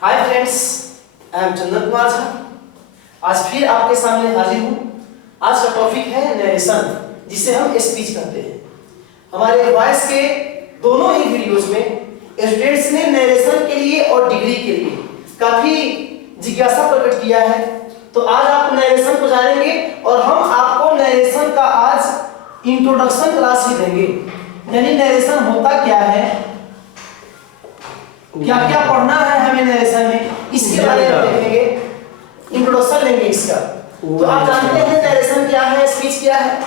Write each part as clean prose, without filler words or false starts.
Hi friends, I am Chandan Kumar Jha. आज फिर आपके सामने हाजिर हूँ। आज का टॉपिक है नरेशन, जिसे हम स्पीच कहते हैं। हमारे वॉइस के दोनों ही वीडियोस में स्टूडेंट्स ने नरेशन के लिए और डिग्री के लिए काफी जिज्ञासा प्रकट किया है। तो आज आप नरेशन को जानेंगे और हम आपको नरेशन का आज इंट्रोडक्शन क्लास ही देंगे। यानी नरेशन होता क्या है, क्या क्या पढ़ना है हमें नरेशन में, इसके बारे में देखेंगे, इंट्रोडक्शन लेंगे इसका। तो आप जानते हैं नरेशन क्या है, स्पीच क्या है।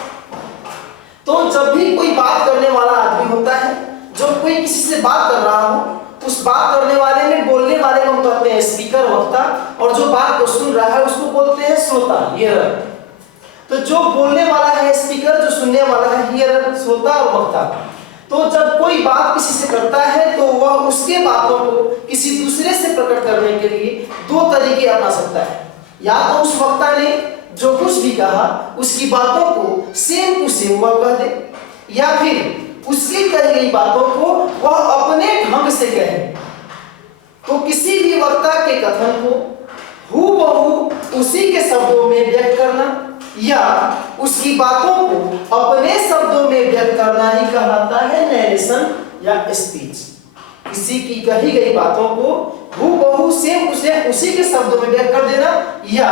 तो जब भी कोई बात करने वाला आदमी होता है, जो कोई किसी से बात कर रहा हो, उस बात करने वाले में बोलने वाले को हम कहते हैं स्पीकर, वक्ता, और जो बात को सुन रहा है उसको बोलते हैं श्रोता, हियरर। तो जो बोलने वाला है स्पीकर, जो सुनने वाला है हियरर, श्रोता और वक्ता। तो जब कोई बात किसी से करता है तो वह उसके बातों को किसी दूसरे से प्रकट करने के लिए दो तरीके अपना सकता है। या तो उस वक्ता ने जो कुछ भी कहा उसकी बातों को सेम टू सेम वह कह दे, या फिर उसकी कही गई बातों को वह अपने ढंग से कहे। तो किसी भी वक्ता के कथन को हूबहू उसी के शब्दों में व्यक्त करना या उसकी बातों को अपने शब्दों में व्यक्त करना ही कहलाता है नरेशन या स्पीच। किसी की कही गई बातों को हूबहू सेम उसी के शब्दों में व्यक्त कर देना या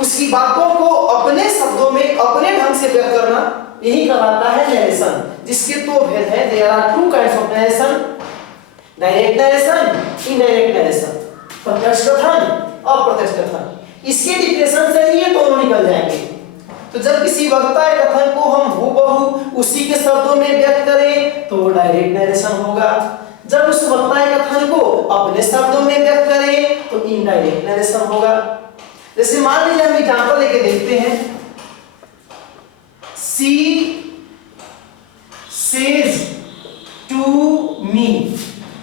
उसकी बातों को अपने शब्दों में अपने ढंग से व्यक्त करना, यही कहलाता है नरेशन। जिसके दो भेद हैं, there are two kinds of narration, direct narration, indirect narration, प्रत्यक्ष कथन, अप्रत्यक्ष कथन। इसके डिफिनेशन से ही ये दोनों निकल जाएंगे। तो जब किसी वक्ता के कथन को हम हूबहू उसी के शब्दों में व्यक्त करें तो डायरेक्ट नरेशन होगा। जब उस वक्ता के कथन को अपने शब्दों में व्यक्त करें तो इनडायरेक्ट नरेशन होगा। जैसे मान लीजिए हम एग्जांपल लेके देखते हैं, she says to me.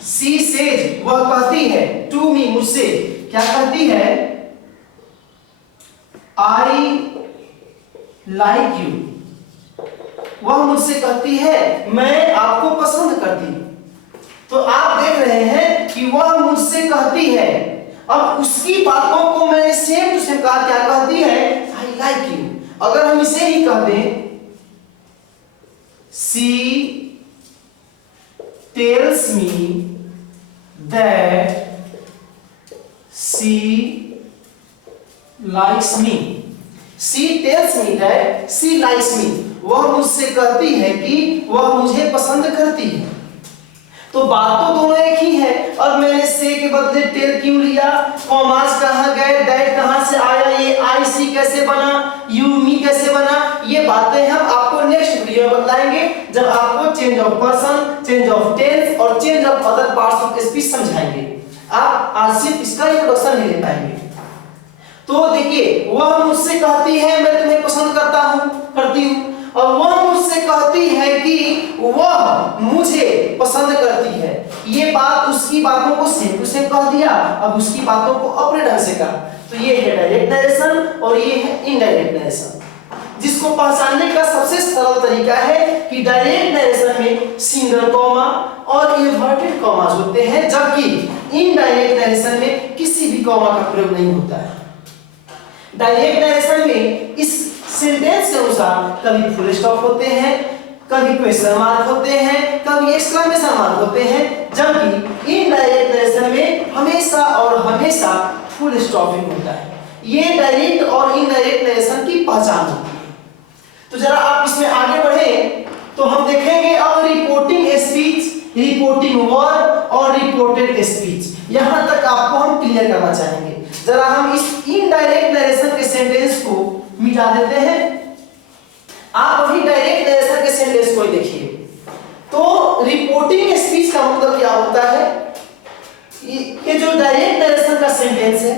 She says वह कहती है, टू मी मुझसे, क्या कहती है? I like you। वह मुझसे कहती है मैं आपको पसंद करती हूं। तो आप देख रहे हैं कि वह मुझसे कहती है, अब उसकी बातों को मैंने सेम टू सेम कहा, क्या कहती है? I like you। अगर हम इसे ही कह दें, she tells me that she likes me। She tells me that she likes me। वह मुझसे कहती है कि वह मुझे पसंद करती है। तो बात तो दोनों एक ही है, और मैंने से के बदले टेल क्यों लिया, कॉमास कहाँ गए, दैट कहाँ से आया, ये आई सी कैसे बना, यू मी कैसे बना, ये बातें हम आपको नेक्स्ट वीडियो में बताएंगे, जब आपको change of person, change of tense और change of other parts of speech समझाएंगे। आप आज सिर्फ इसका इंट्रोडक्शन नहीं ले पाएंगे। तो देखिए, वह मुझसे कहती है मैं तुम्हें पसंद करती हूँ, और वह मुझसे कहती है कि वह मुझे पसंद करती है। ये बात उसकी बातों को सेम टू सेम कह दिया, अब उसकी बातों को अपने ढंग से कहा। तो ये है डायरेक्ट नरेशन और ये है इनडायरेक्ट नरेशन। जिसको पहचानने का सबसे सरल तरीका है कि डायरेक्ट नरेशन में सिंगल कॉमा और इन्वर्टेड कॉमास होते हैं, जबकि इनडायरेक्ट नरेशन में किसी भी कॉमा का प्रयोग नहीं होता है। डायरेक्ट नरेशन में इस सेंटेंस के अनुसार कभी फुल स्टॉप होते हैं, कभी क्वेश्चन मार्क होते हैं, कभी एक्सक्लेमेशन मार्क होते हैं, जबकि इनडायरेक्ट नरेशन में हमेशा और हमेशा फुल स्टॉप ही होता है। ये डायरेक्ट और इनडायरेक्ट नरेशन की पहचान होती है। तो जरा आप इसमें आगे बढ़े तो हम देखेंगे अब रिपोर्टिंग स्पीच, रिपोर्टिंग वर्ब और रिपोर्टेड स्पीच। यहां तक आपको हम क्लियर करना चाहेंगे। जरा हम इस इनडायरेक्ट नरेशन के सेंटेंस को मिटा देते हैं। आप अभी डायरेक्ट नरेशन के सेंटेंस को देखिए। तो रिपोर्टिंग स्पीच का मतलब क्या होता है? ये जो डायरेक्ट नरेशन का सेंटेंस है,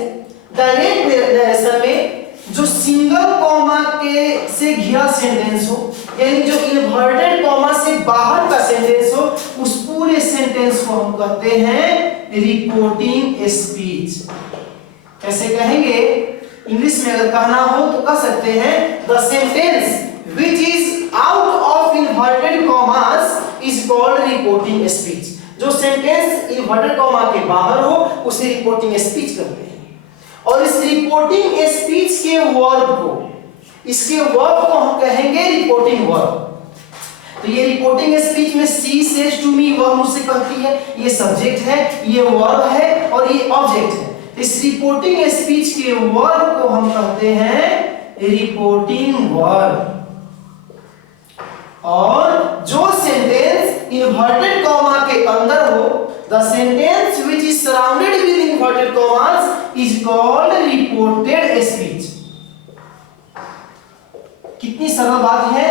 डायरेक्ट नरेशन में जो सिंगल कॉमा के से घिरा सेंटेंस हो, यानी जो इन्वर्टेड कॉमा से बाहर का सेंटेंस हो, उस पूरे सेंटेंस को हम कहते हैं रिपोर्टिंग स्पीच। कैसे कहेंगे? इंग्लिश में अगर कहना हो तो कह सकते हैं the sentence which is out of inverted commas is called reporting speech. जो सेंटेंस इन्वर्टेड कॉमा के बाहर हो उसे रिपोर्टिंग स्पीच कहते हैं। और इस रिपोर्टिंग स्पीच के वर्ब को, इसके वर्ब को हम कहेंगे रिपोर्टिंग वर्ब। तो ये रिपोर्टिंग स्पीच में सी सेज टू मी, वह मुझसे कहती है, ये सब्जेक्ट है, ये वर्ब है और ये ऑब्जेक्ट है। इस रिपोर्टिंग स्पीच के वर्ब को हम कहते हैं रिपोर्टिंग वर्ब। और जो सेंटेंस इन्वर्टेड कॉमा के अंदर हो, the sentence which is surrounded with inverted commas is called reported speech. कितनी सरल बात है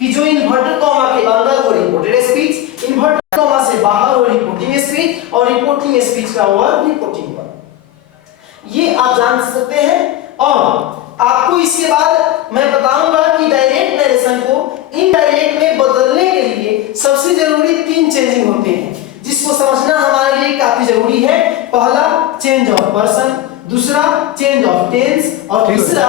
कि जो इन्वर्टेड कॉमा के अंदर हो रिपोर्टेड स्पीच, इन्वर्टेड कॉमा से बाहर हो रिपोर्टिंग स्पीच, और रिपोर्टिंग स्पीच का वर्ब रिपोर्टिंग वर्ब। ये आप जान सकते हैं। और आपको इसके बाद मैं बताऊंगा कि डायरेक्ट नरेशन को इनडायरेक्ट में बदलने के लिए सबसे जरूरी 3 चेंजिंग होते हैं, जिसको समझना हमारे लिए काफी जरूरी है। पहला चेंज ऑफ पर्सन, दूसरा चेंज ऑफ टेंस, और तीसरा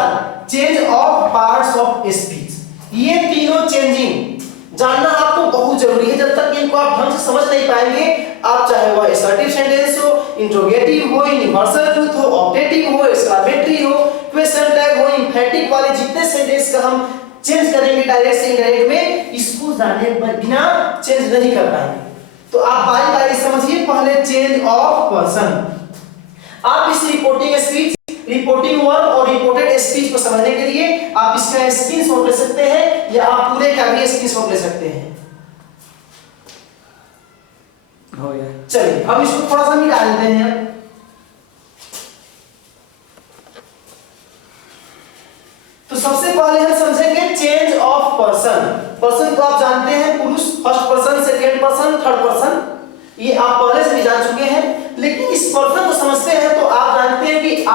change of parts of speech. ये तीनों चेंजिंग जानना आपको बहुत जरूरी है। जब तक इनको आप ढंग से समझ नहीं पाएंगे, आप चाहे वह असर्टिव सेंटेंस हो, इंट्रोगेटिव हो, यूनिवर्सल ट्रूथ हो, ऑब्जेक्टिव हो, एक्सक्लेमेटरी हो, क्वेश्चन टैग हो, एम्फैटिक वाले जितने सेंटेंस का हम चेंज करेंगे डायरेक्ट से इनडायरेक्ट में, इसको जाने बिना चेंज नहीं कर पाएंगे। तो आप बारी बारी समझिए। पहले चेंज ऑफ पर्सन। आप इस रिपोर्टिंग स्पीच, रिपोर्टिंग वर्ब और रिपोर्टेड स्पीच को समझने के लिए आप इसका स्क्रीनशॉट ले सकते हैं, या आप पूरे का भी स्क्रीनशॉट ले सकते हैं। हो गया। चलिए अब इसको थोड़ा सा मिटा देते हैं। तो सबसे पहले हम समझेंगे चेंज ऑफ पर्सन। पर्सन को आप जानते हैं, पुरुष, first person, second person, third person, ये आप पहले से भी जान चुके हैं। लेकिन इस पर्सन को समझते हैं तो आप जानते हैं कि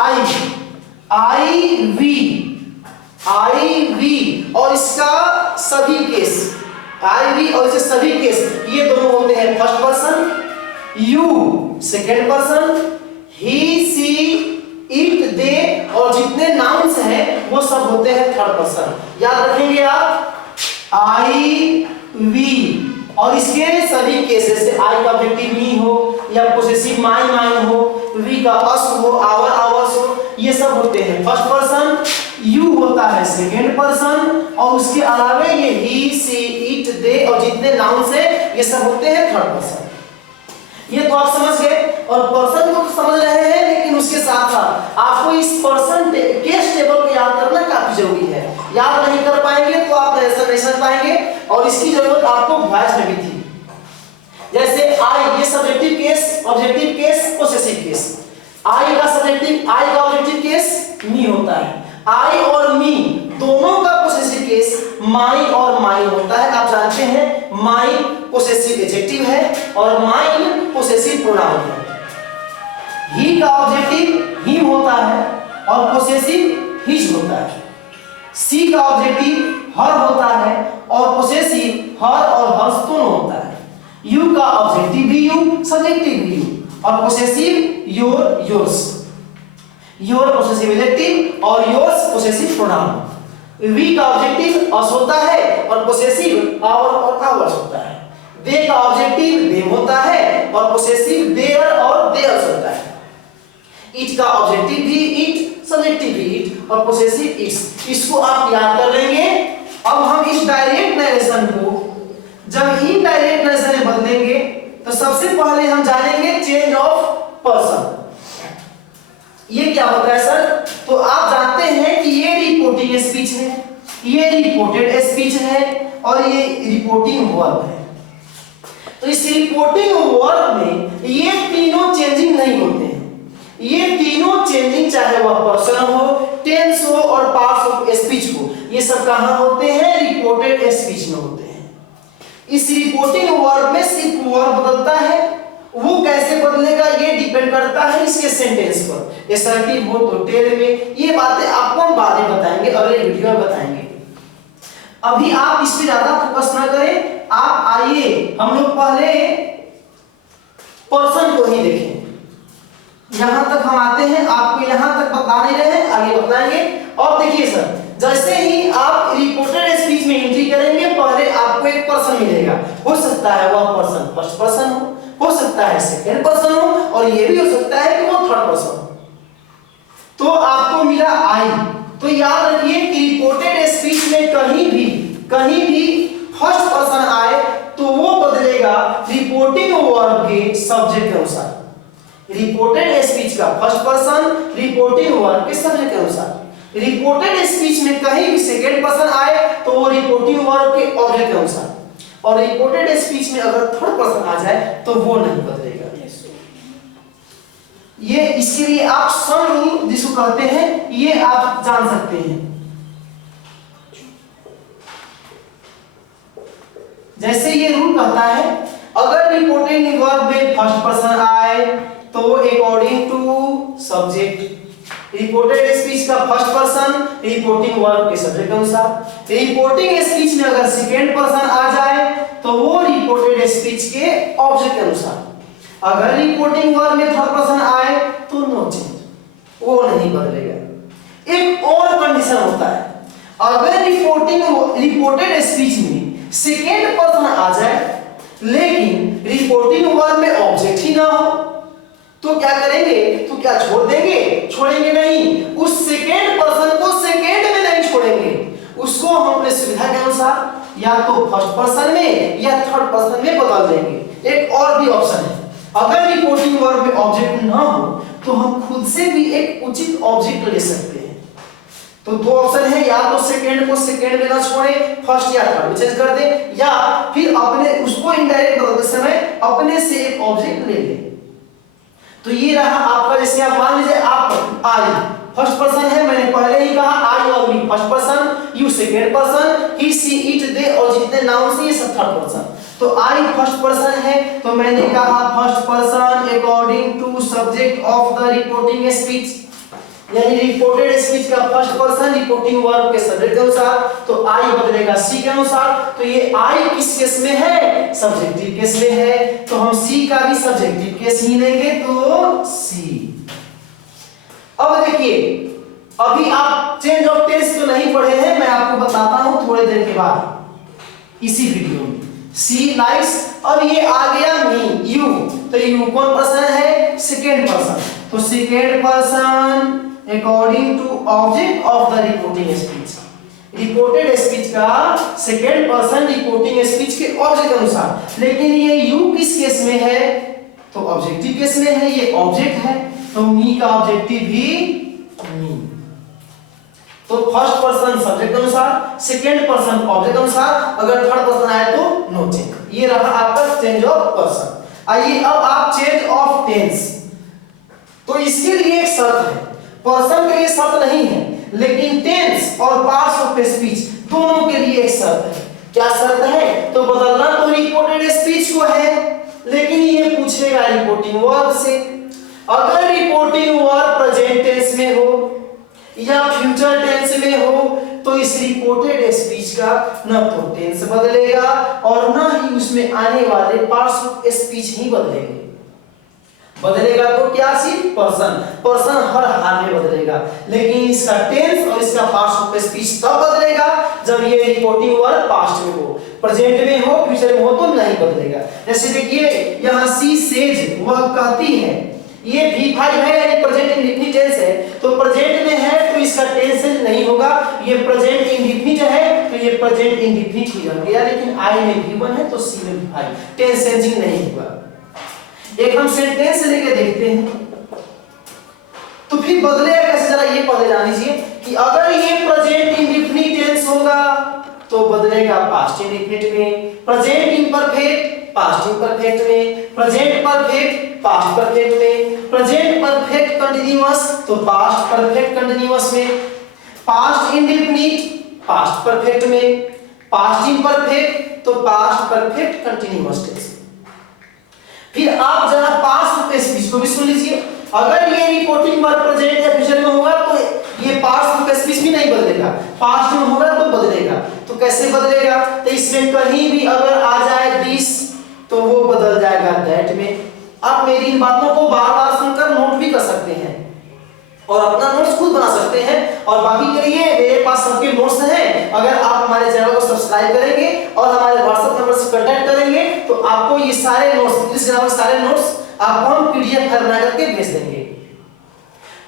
आई वी और इसका सभी केस, आई वी और इसके सभी केस, ये दोनों होते हैं first person, you second person, he she it they और जितने नाउन्स हैं वो सब होते हैं थर्ड पर्सन। याद रखेंगे आप, आई वी और इसके सभी केसेस से, आई का ऑब्जेक्टिव मी हो या पोसेसिव माई माइन हो, वी का अस हो, आवर आवर्स हो, ये सब होते हैं फर्स्ट पर्सन, यू होता है सेकंड पर्सन, और उसके अलावा ये ही सी इट दे और जितने नाउन्स हैं ये सब होते हैं थर्ड पर्सन। ये तो आप समझ गए। और पर्सन को समझ रहे हैं, लेकिन उसके साथ साथ आपको इस पर्सन केस टेबल को याद करना काफी जरूरी है। याद नहीं कर पाएंगे तो आप नरेशन नहीं समझ पाएंगे, और इसकी जरूरत आपको वॉइस में भी थी। जैसे आई, ये subjective case, objective case, possessive case. I का सब्जेक्टिव, आई का ऑब्जेक्टिव केस मी होता है। आई और मी दोनों का पोसेसिव केस माई और माइन होता है। आप जानते हैं माई पोसेसिव एडजेक्टिव है और माइन पोसेसिव प्रोनाउन है। ही का ऑब्जेक्टिव हिम होता है और पोसेसिव हिज होता है। सी का ऑब्जेक्टिव हर होता है और पोसेसिव हर और हर्स दोनों होता है। यू का ऑब्जेक्टिव भी यू, सब्जेक्टिव भी यू और possessive your, yours. Your possessive adjective और योर्स पोसेसिव प्रोनाउन। वी का ऑब्जेक्टिव अस होता है और पोसेसिव आवर और आवर्स होता है। दे का ऑब्जेक्टिव देम होता है और पोसेसिव देयर और देयर्स होता है। इट का ऑब्जेक्टिव भी इट, सब्जेक्टिव भी इट और पोसेसिव इट्स। इसको आप याद कर लेंगे। अब हम इस डायरेक्ट नरेशन को जब इनडायरेक्ट नरेशन में बदलेंगे तो सबसे पहले हम जानेंगे चेंज ऑफ पर्सन। ये क्या होता है सर? तो आप जानते हैं कि ये रिपोर्टिंग स्पीच है, ये रिपोर्टेड स्पीच है और ये रिपोर्टिंग वर्ब है। तो इस रिपोर्टिंग वर्ब में ये तीनों चेंजिंग नहीं होते हैं। ये तीनों चेंजिंग चाहे वह पर्सन हो, टेंस हो और पार्ट्स ऑफ स्पीच हो, ये सब कहां होते हैं? रिपोर्टेड स्पीच में होते हैं। इस रिपोर्टिंग वर्ब में सिर्फ वर्ब बदलता है। वो कैसे बदलेगा ये डिपेंड करता है इसके सेंटेंस पर। असर्टिव हो तो टेल में, ये बातें आपको हम बाद में बताएंगे, अगले वीडियो में बताएंगे। अभी आप इस पे ज्यादा फोकस ना करें। आप आइए हम लोग पहले पर्सन को ही देखें। यहां तक हम आते हैं, आपको यहां तक बता नहीं रहे हैं, आगे बताएंगे। और देखिए सर, जैसे ही आप रिपोर्टेड स्पीच में एंट्री करेंगे पहले आपको एक पर्सन मिलेगा। हो सकता है वह पर्सन फर्स्ट पर्सन हो हो सकता है सेकंड पर्सन हो और ये भी हो सकता है कि वो थर्ड पर्सन हो। तो आपको मिला आई। तो याद रखिए कि रिपोर्टेड स्पीच में कहीं भी फर्स्ट पर्सन आए तो वो बदलेगा रिपोर्टिंग वर्ब के सब्जेक्ट के अनुसार। रिपोर्टेड स्पीच का फर्स्ट पर्सन रिपोर्टिंग वर्ब के सब्जेक्ट के अनुसार। रिपोर्टेड स्पीच में कहीं भी सेकंड पर्सन आए तो वो रिपोर्टिंग वर्ब के ऑब्जेक्ट के अनुसार, और रिपोर्टेड स्पीच में अगर थर्ड पर्सन आ जाए तो वो नहीं बदलेगा। ये इसके लिए आप सन रूल जिसको कहते हैं ये आप जान सकते हैं। जैसे ये रूल कहता है अगर रिपोर्टिंग वर्ब में फर्स्ट पर्सन आए तो according to subject. Reported speech का फर्स्ट पर्सन रिपोर्टिंग वर्ब के सब्जेक्ट के अनुसार। रिपोर्टिंग स्पीच में अगर सेकेंड पर्सन आ जाए तो वो रिपोर्टेड स्पीच के ऑब्जेक्ट के अनुसार। अगर रिपोर्टिंग वर्ब में थर्ड पर्सन आए तो नो चेंज, वो नहीं बदलेगा। एक और कंडीशन होता है, अगर रिपोर्टेड स्पीच में सेकेंड पर्सन आ जाए लेकिन रिपोर्टिंग वर्ब में ऑब्जेक्ट ही ना हो तो क्या करेंगे? तो क्या छोड़ देंगे? छोड़ेंगे नहीं। उस सेकेंड पर्सन को सेकेंड में नहीं छोड़ेंगे, उसको हम अपने सुविधा के अनुसार या तो फर्स्ट पर्सन में या थर्ड पर्सन में बदल देंगे। एक और भी ऑप्शन है, अगर रिपोर्टिंग वर्ब में ऑब्जेक्ट ना हो तो हम खुद से भी एक उचित ऑब्जेक्ट ले सकते हैं। तो दो ऑप्शन है, या तो सेकंड को सेकंड में ना छोड़े, फर्स्ट या थर्ड में चेंज कर दे, या फिर अपने उसको इनडायरेक्ट बदलते समय अपने से एक ऑब्जेक्ट ले ले। तो ये रहा आपका, जैसे आप मान लीजिए आप आई फर्स्ट पर्सन है, मैंने पहले ही कहा आई और me first person, you second person, he she it they और जितने नाउन से ये सब थर्ड पर्सन। तो आई फर्स्ट पर्सन है तो मैंने कहा first person according to subject of the reporting speech, यानी रिपोर्टेड स्पीच का फर्स्ट पर्सन रिपोर्टिंग वर्ब के सब्जेक्ट के अनुसार, तो आई बदलेगा सी के अनुसार। तो ये आई किस केस में है? सब्जेक्टिव केस में है, तो हम सी का भी सब्जेक्टिव केस ही लेंगे, तो सी। अब देखिए, अभी आप चेंज ऑफ टेंस तो नहीं पढ़े हैं, मैं आपको बताता हूं थोड़ी देर के बाद इसी वीडियो में। सी लाइक्स, अब ये आ गया मी यू, तो यू कौन पर्सन है? Second person. तो second person according to object of the reporting speech, reported speech का सेकेंड पर्सन रिपोर्टिंग स्पीच के ऑब्जेक्ट अनुसार। लेकिन ये यू किस केस में है? तो ऑब्जेक्टिव केस में है, ये ऑब्जेक्ट है, तो मी का ऑब्जेक्टिव भी मी। तो फर्स्ट पर्सन सब्जेक्ट अनुसार, सेकेंड पर्सन ऑब्जेक्ट अनुसार, अगर थर्ड पर्सन आए तो नो चेंज। ये रहा आपका चेंज ऑफ पर्सन। आइए अब आप चेंज ऑफ टेंस, तो इसके लिए एक शर्त है, पर्सन के लिए शर्त नहीं है, लेकिन टेंस और पार्ट्स ऑफ स्पीच दोनों के लिए एक शर्त है। क्या शर्त है? तो बदलना तो रिपोर्टेड स्पीच को है, लेकिन ये पूछेगा रिपोर्टिंग वर्ब से। अगर रिपोर्टिंग वर्ब प्रेजेंट टेंस में हो या फ्यूचर टेंस में हो तो इस रिपोर्टेड स्पीच का न तो टेंस बदलेगा और न ही उसमें आने वाले पार्ट्स ऑफ स्पीच ही बदलेंगे। बदलेगा तो क्या? सिर्फ पर्सन, पर्सन हर हाल में बदलेगा, लेकिन इसका टेंस और इसका पास्ट ऑफ स्पीच तब बदलेगा जब ये रिपोर्टिंग वर्ब पास्ट में हो, प्रेजेंट में हो, फ्यूचर में हो तो नहीं बदलेगा। जैसे देखिए यहाँ सी सेज, वह कहती है, ये V5 है यानी प्रेजेंट इंडेफिनिट टेंस है, तो प्रेजेंट में है तो इसका टेंस नहीं होगा, ये प्रेजेंट इंडेफिनिट है तो ये प्रेजेंट इंडेफिनिट ही रह गया, लेकिन I में V1 है तो C में V5, टेंस चेंजिंग नहीं हुआ। एक हम सेंटेंस लेके देखते हैं तो फिर बदलेगा कैसे, जरा ये पहले जान लीजिए कि अगर ये प्रेजेंट इंडेफिनिट टेंस होगा तो बदलेगा पास्ट इंडेफिनिट में, प्रेजेंट इम्परफेक्ट पास्ट इम्परफेक्ट में, प्रेजेंट परफेक्ट पास्ट परफेक्ट में, प्रेजेंट परफेक्ट कंटीन्यूअस तो पास्ट परफेक्ट कंटीन्यूअस में, पास्ट इंडेफिनिट पास्ट परफेक्ट में, पास्ट इम्परफेक्ट तो पास्ट परफेक्ट कंटीन्यूअस टेंस। फिर आप जरा पास्ट स्पीच को भी सुन लीजिए, अगर ये रिपोर्टिंग वर्ब प्रेजेंट या फ्यूचर में होगा तो ये पास्ट स्पीच भी नहीं बदलेगा, पास्ट में होगा तो बदलेगा। तो कैसे बदलेगा? तो इसमें कहीं भी अगर आ जाए दिस तो वो बदल जाएगा दैट में। आप मेरी इन बातों को बार-बार सुनकर नोट भी कर सकते हैं और अपना नोट्स खुद बना सकते हैं, और बाकी के लिए मेरे पास सबके नोट्स हैं। अगर आप हमारे चैनल को सब्सक्राइब करेंगे और हमारे व्हाट्सएप नंबर से कांटेक्ट करेंगे तो आपको ये सारे नोट्स, इस ग्रामर सारे नोट्स आपको हम पीडीएफ फाइल बना करके भेज देंगे।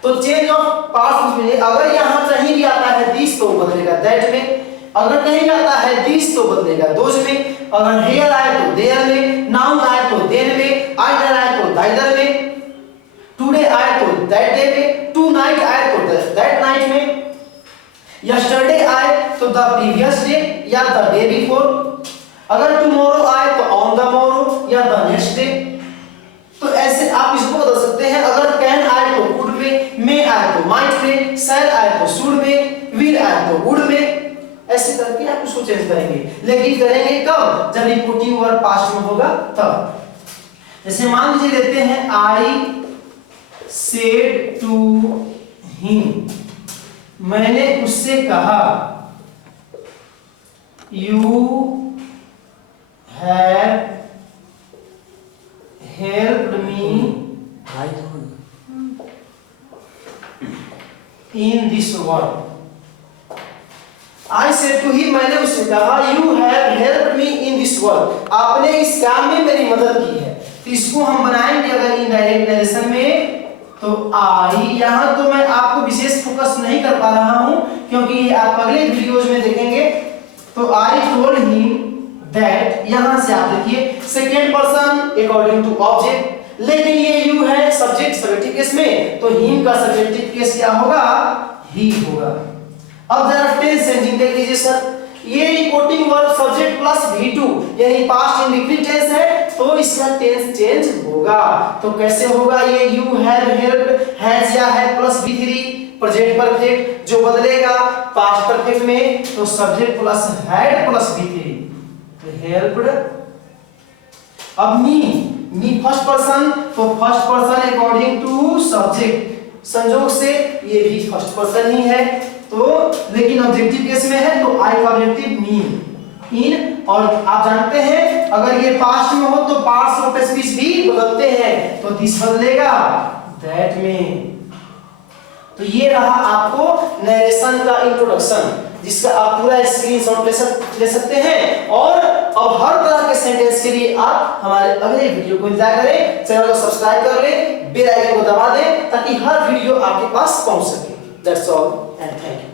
तो चेंज ऑफ पार्ट्स में अगर यहाँ कहीं भी आता है दिस तो बदलेगा दैट में, अगर कहीं भी आता है दिस तो बदलेगा दोज में, अगर हियर आए तो देयर में, नाउ आए तो देन में, आइदर आए तो दाइदर में, टुडे आए तो दैट डे में, टू नाइट आए तो दैट नाइट में, यस्टरडे आए तो द प्रीवियस डे या द डे बिफोर, अगर टुमारो आए तो ऑन द मोरो या द नेक्स्ट डे। तो ऐसे आप इसको बदल सकते हैं। अगर कैन आए तो कुड में, मे आए तो माइट में, शैल आए तो शुड में, विल आए तो वुड में, ऐसे करके आप उसको चेंज करेंगे। लेकिन करेंगे कब? जब रिपोर्टिंग वर्ब पास्ट में होगा तब। जैसे मान लीजिए लेते हैं आई सेड टू हिम, मैंने उससे कहा, you have helped me in this work. I said to him, मैंने उससे कहा, you have helped me in this work, आपने इस काम में मेरी मदद की है। तो इसको हम बनाएंगे अगर इनडायरेक्ट नरेशन में, तो आई, यहाँ तो मैं आपको विशेष फोकस नहीं कर पा रहा हूँ क्योंकि आप अगले वीडियोज में देखेंगे। तो आई टोल्ड हिम दैट, यहाँ से आप देखिए second person according to object, लेकिन ये यू है सब्जेक्ट सब्जेक्टिव केस में, तो हिम का सब्जेक्टिव केस क्या होगा? ही होगा। अब जरा टेंस चेंजिंग देख लीजिए सर, ये reporting verb subject plus V2 यानी पास्ट इंडेफिनिट टेंस है, तो इसका टेंस चेंज होगा। तो कैसे होगा ये? यू हैव हेल्प्ड, हैज या है प्लस V3 प्रेजेंट परफेक्ट जो बदलेगा पास्ट परफेक्ट में, तो subject plus had plus V3, तो हेल्प्ड। अब मी फर्स्ट पर्सन, तो first person according to subject, संजोग से ये भी फर्स्ट पर्सन ही है, तो लेकिन ऑब्जेक्टिव केस में है तो आई का ऑब्जेक्टिव मी इन। और आप जानते हैं अगर ये पास्ट में हो तो पार्ट्स ऑफ स्पीच भी बदलते हैं, तो दिस बदलेगा दैट में। तो ये रहा आपको नरेशन का इंट्रोडक्शन, जिसका आप पूरा स्क्रीनशॉट ले सकते हैं। और अब हर तरह के सेंटेंस के लिए आप हमारे अगले वीडियो को इंतजार करें, चैनल को सब्सक्राइब कर लें, बेल आइकन को दबा दें ताकि हर वीडियो आपके पास पहुंच सके। That's all and thank you.